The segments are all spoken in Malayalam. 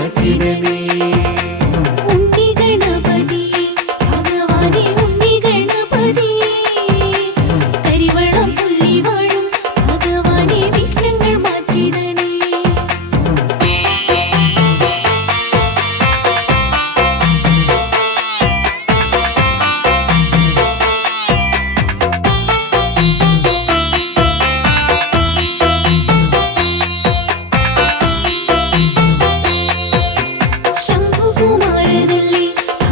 മാറ്റിടണേ. ഉണ്ണി ഗണപതിയെ ഭഗവാനെ ഉണ്ണി ഗണപതിയെ കരിവളം പുള്ളി വാഴും ഭഗവാനെ വിഘ്നങ്ങൾ മാറ്റിടണേ. ശംഭുകുമാരനല്ലേ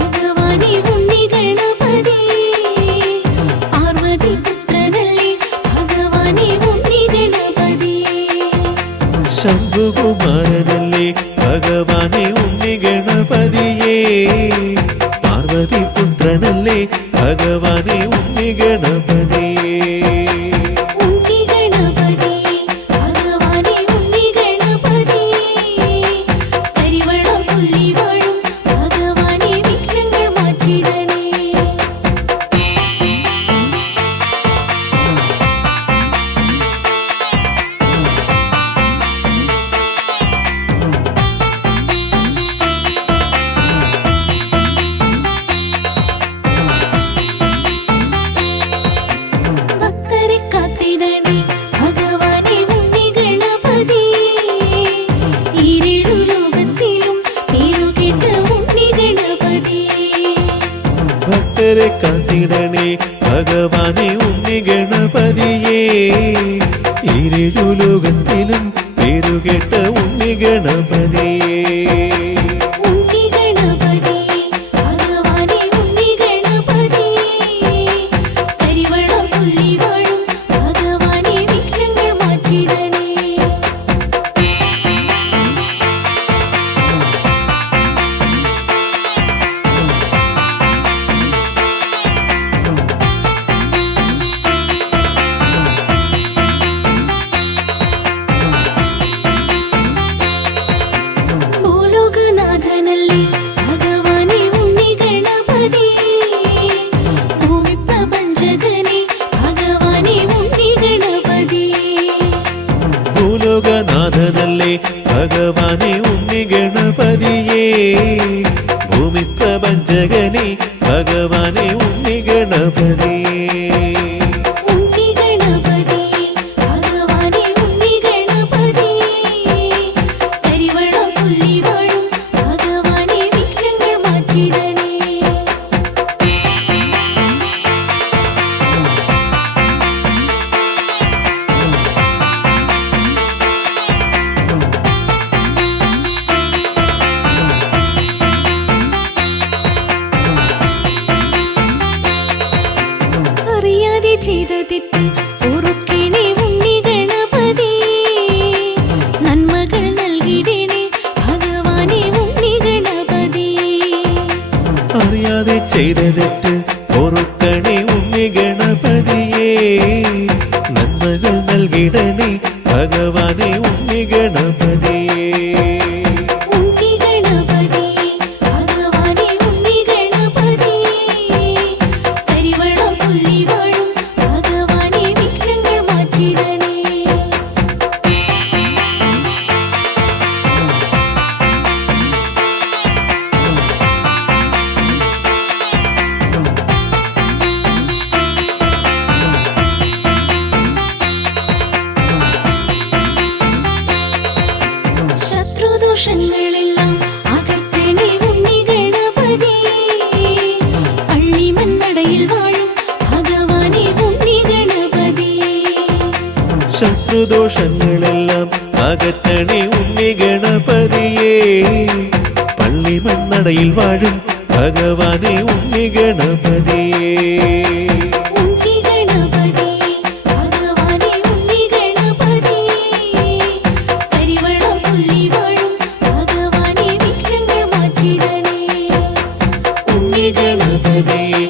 ഭഗവാനെ ഉണ്ണി ഗണപതിയെ പാർവതിപുത്രനല്ലേ ഭഗവാനെ ഉണ്ണി ഗണപതിയെ. ശംഭുകുമാരനല്ലേ ഭഗവാനെ ഉണ്ണി ഗണപതിയേ, പാർവതിപുത്രനല്ലേ ഭഗവാനെ ഉണ്ണി ഗണപതിയേ. ഉണ്ണി ഗണപതിയെ ഭഗവാനെ ഉണ്ണി ഗണപതിയെ കരിവളം പുള്ളി വാഴും ഭഗവാനെ വിഘ്നങ്ങൾ മാറ്റിടണേ. ഭക്തരെ കാത്തിടണേ ഭഗവാനെ ഉണ്ണി ഗണപതിയെ ഈരേഴു ലോകത്തിലും പേരുകേട്ട ഉണ്ണി ഗണപതിയെ. ഭക്തരെ കാത്തിടണേ ഭഗവാനെ ഉണ്ണി ഗണപതിയേ, ഇരുളു ലോകത്തിലും പേരുകേട്ട ഉണ്ണി ഗണപതിയേ. ഉണ്ണി ഗണപതിയെ ഭഗവാനെ ഉണ്ണി ഗണപതിയെ കരിവളം പുള്ളി വാഴും ഭഗവാനെ വിഘ്നങ്ങൾ മാറ്റിടണേ. ഭൂലോകനാഥനല്ലേ ഭഗവാനെ ഉണ്ണി ഗണപതിയെ ഭൂമിപ്രപഞ്ചകനെ ഭഗവാനെ ഉണ്ണി ഗണപതിയെ. ഭൂലോകനാഥനല്ലേ ഭഗവാനെ ഉണ്ണി ഗണപതിയേ, ഭൂമിപ്രപഞ്ചകനെ ഭഗവാനെ ഉണ്ണി ഗണപതിയേ. ഉണ്ണി ഗണപതിയെ ഭഗവാനെ ഉണ്ണി ഗണപതിയെ കരിവളം പുള്ളി വാഴും ഭഗവാനെ വിഘ്നങ്ങൾ മാറ്റിടണേ. അറിയാതെ ചെയ്ത തെറ്റ് പൊറുക്കണേ ഉണ്ണി ഗണപതിയെ നന്മകൾ നൽകിടണേ ഭഗവാനെ ഉണ്ണി ഗണപതിയെ. അറിയാതെ ചെയ്ത തെറ്റ് പൊറുക്കണേ ഉണ്ണി ഗണപതിയേ, നന്മകൾ നൽകിടണേ ഭഗവാനെ ഉണ്ണി ഗണപതിയേ. ഉണ്ണി ഗണപതിയെ ഭഗവാനെ ഉണ്ണി ഗണപതിയെ കരിവളം പുള്ളി വാഴും ഭഗവാനെ വിഘ്നങ്ങൾ മാറ്റിടണേ. ശത്രുദോഷങ്ങളെല്ലാം അകറ്റണേ ഉണ്ണി ഗണപതിയെ പള്ളിമണ്ണടയിൽ വാഴും ഭഗവാനെ ഉണ്ണി ഗണപതിയെ. ശത്രുദോഷങ്ങളെല്ലാം അകറ്റണേ ഉണ്ണി ഗണപതിയേ, പള്ളിമണ്ണടയിൽ വാഴും ഭഗവാനെ ഉണ്ണി ഗണപതിയേ. ഉണ്ണി ഗണപതിയെ ഭഗവാനെ ഉണ്ണി ഗണപതിയെ കരിവളം പുള്ളി വാഴും ഭഗവാനെ വിഘ്നങ്ങൾ മാറ്റിടണേ. ഉണ്ണി ഗണപതിയേ